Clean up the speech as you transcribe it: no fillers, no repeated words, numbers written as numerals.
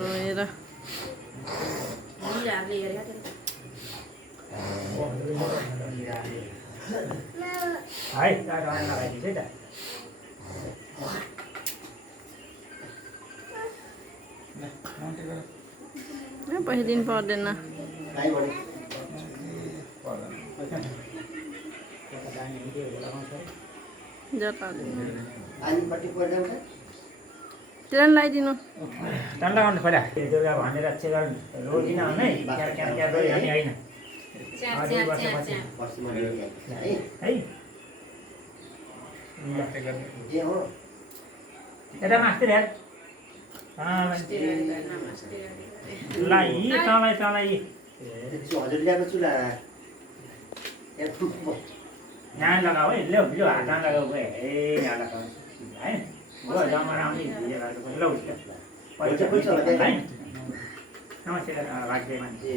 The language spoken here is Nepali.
रोएर है लगाइदिन्छ है त पहिदिन पर्दैन त्यसलाई लगाइदिनु टन लगाउनु पहिला दुर्गा भनेर चाहिँ रोकिन है क्या रोइहाल्ने होइन है यता मास्टर हेर ल यी तँलाई यहाँ लगाऊ है लो लो हातमा लगाऊ ए यहाँ लगाऊ है हो जमारा आउने ल पैसा है नमस्ते राख्दै मान्छे